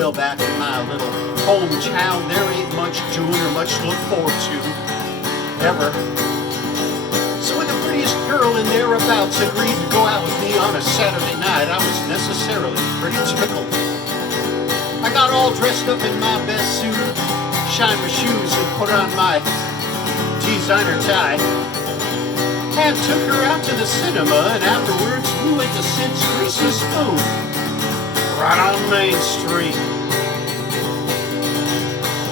Well, back in my little hometown, there ain't much doing or much to look forward to, ever. So when the prettiest girl in thereabouts agreed to go out with me on a Saturday night, I was necessarily pretty tickled. I got all dressed up in my best suit, shined my shoes and put on my designer tie, and took her out to the cinema, and afterwards we went to Sid's Greasy Spoon, right on Main Street.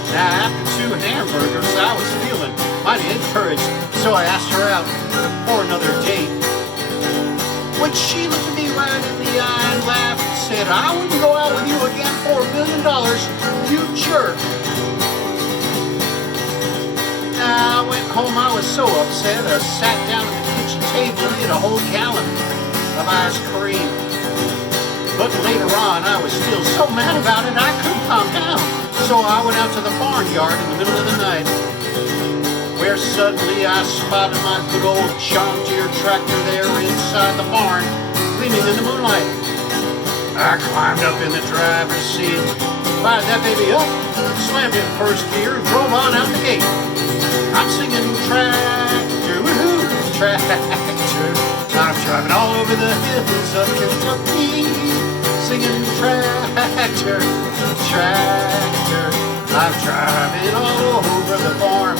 Now, after 2 hamburgers, I was feeling mighty encouraged, so I asked her out for another date. When she looked at me right in the eye and laughed and said, "I wouldn't go out with you again for $1 million, you jerk." Now, I went home, I was so upset, I sat down at the kitchen table and ate a whole gallon of ice cream. But later on, I was still so mad about it, I couldn't calm down. So I went out to the barnyard in the middle of the night, where suddenly I spotted my good old John Deere tractor there inside the barn, gleaming in the moonlight. I climbed up in the driver's seat, fired that baby up, slammed it in first gear, and drove on out the gate. I'm singing tractor, woohoo, tractor. I'm driving all over the hills of Kentucky, singing tractor, tractor. I'm driving all over the farm.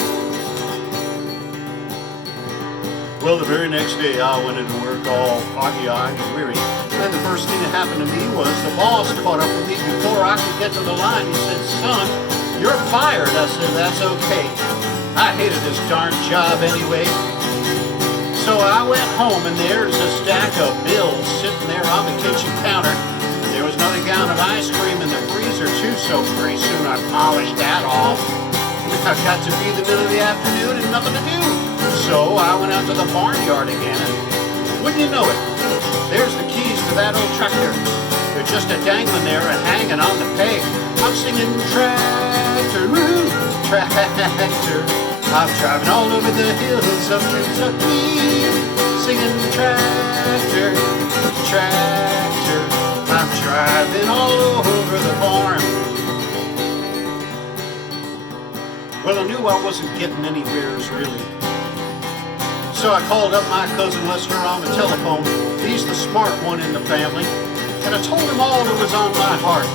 Well, the very next day I went into work all foggy-eyed and weary. And the first thing that happened to me was the boss caught up with me before I could get to the line. He said, "Son, you're fired." I said, "That's okay. I hated this darn job anyway." So I went home, and there's a stack of bills sitting there on the kitchen counter. There was another gallon of ice cream in the freezer too, so pretty soon I polished that off. I got to be the middle of the afternoon and nothing to do. So I went out to the barnyard again, and wouldn't you know it, there's the keys to that old tractor. They're just a-dangling there and hanging on the peg. I'm singing tractor, woo, tractor. I'm driving all over the hills of Kentucky, singing tractor, tractor. I'm driving all over the farm. Well, I knew I wasn't getting anywheres really. So I called up my cousin Lester on the telephone. He's the smart one in the family. And I told him all that was on my heart.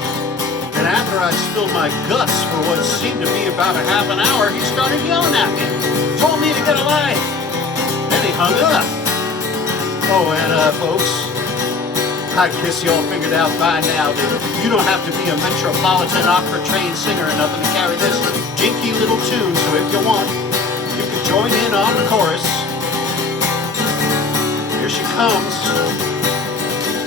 And after I spilled my guts for what seemed to be about a half an hour, he started yelling at me. Told me to get a life. Then he hung up. Oh, and folks, I guess you all figured out by now that you don't have to be a Metropolitan Opera trained singer or nothing to carry this jinky little tune. So if you want, you can join in on the chorus. Here she comes.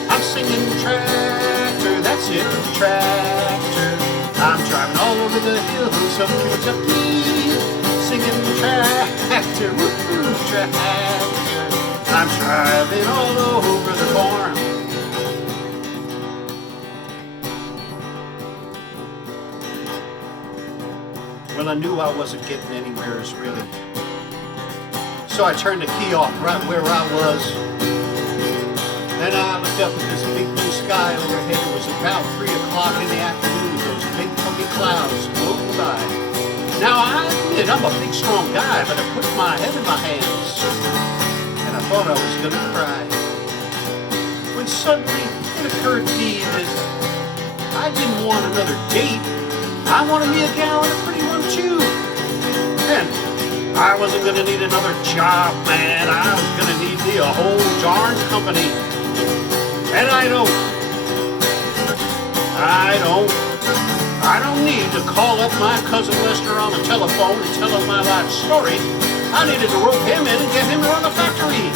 I'm singing tractor, that's it, tractor. I'm driving all over the hills of Kentucky, singing tractor, woo-hoo, tractor. I'm driving all over the farm. Well, I knew I wasn't getting anywheres really. So I turned the key off right where I was. Then I looked up at this big blue sky overhead. It was about 3 o'clock in the afternoon. Those big puffy clouds floating by. Now I admit I'm a big strong guy, but I put my head in my hands, and I thought I was gonna cry. When suddenly it occurred to me that I didn't want another date. I wanted me a gal and a pretty one too. And I wasn't gonna need another job, man. I was gonna need me a whole darn company. And I don't need to call up my cousin Lester on the telephone and tell him my life story. I needed to rope him in and get him to run the factory.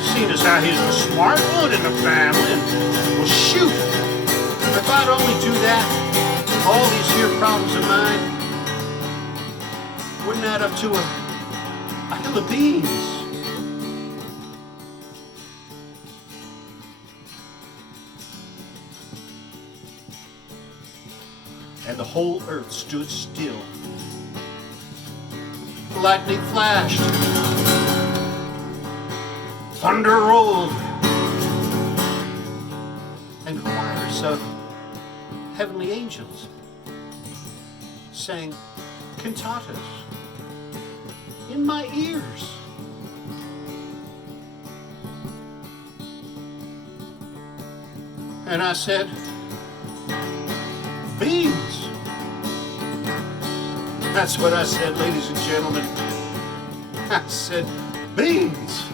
Seeing as how he's the smart one in the family. And, well, shoot, if I'd only do that, all these here problems of mine wouldn't add up to a hill of beans. And the whole earth stood still. Lightning flashed, thunder rolled, and choirs of heavenly angels sang cantatas in my ears. And I said, beans. That's what I said, ladies and gentlemen. I said, beans.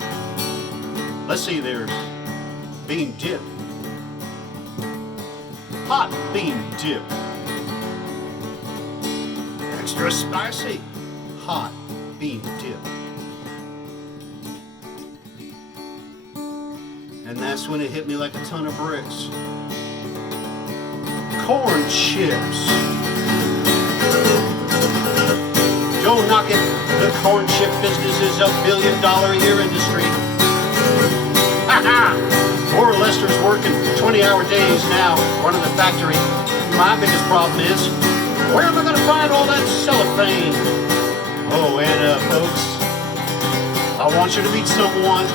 Let's see, there's bean dip. Hot bean dip. Extra spicy. Hot bean dip. And that's when it hit me like a ton of bricks. Corn chips. Don't knock it. The corn chip business is a billion-dollar-a-year industry. Poor Lester's working 20-hour days now, running the factory. My biggest problem is, where am I going to find all that cellophane? Oh, and folks, I want you to meet someone.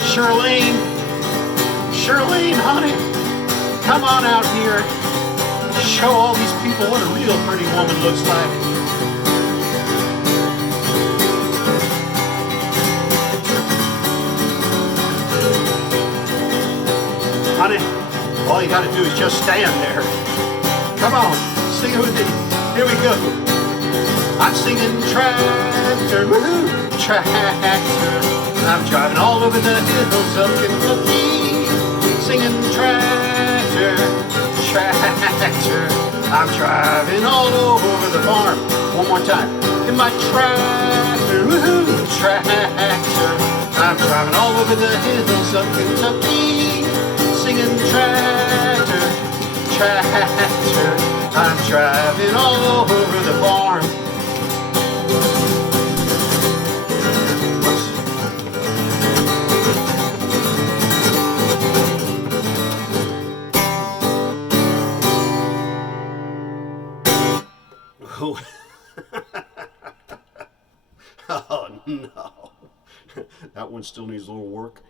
Shirlene, honey, come on out here. Show all these people what a real pretty woman looks like. Honey, all you gotta do is just stand there. Come on, sing it with me. Here we go. I'm singing tractor, woohoo, tractor. I'm driving all over the hills of Kentucky. Singing tractor, tractor. I'm driving all over the farm. One more time. In my tractor, woohoo, tractor. I'm driving all over the hills of Kentucky. Singing tractor, tractor. I'm driving all over the farm. Oh, oh no. That one still needs a little work.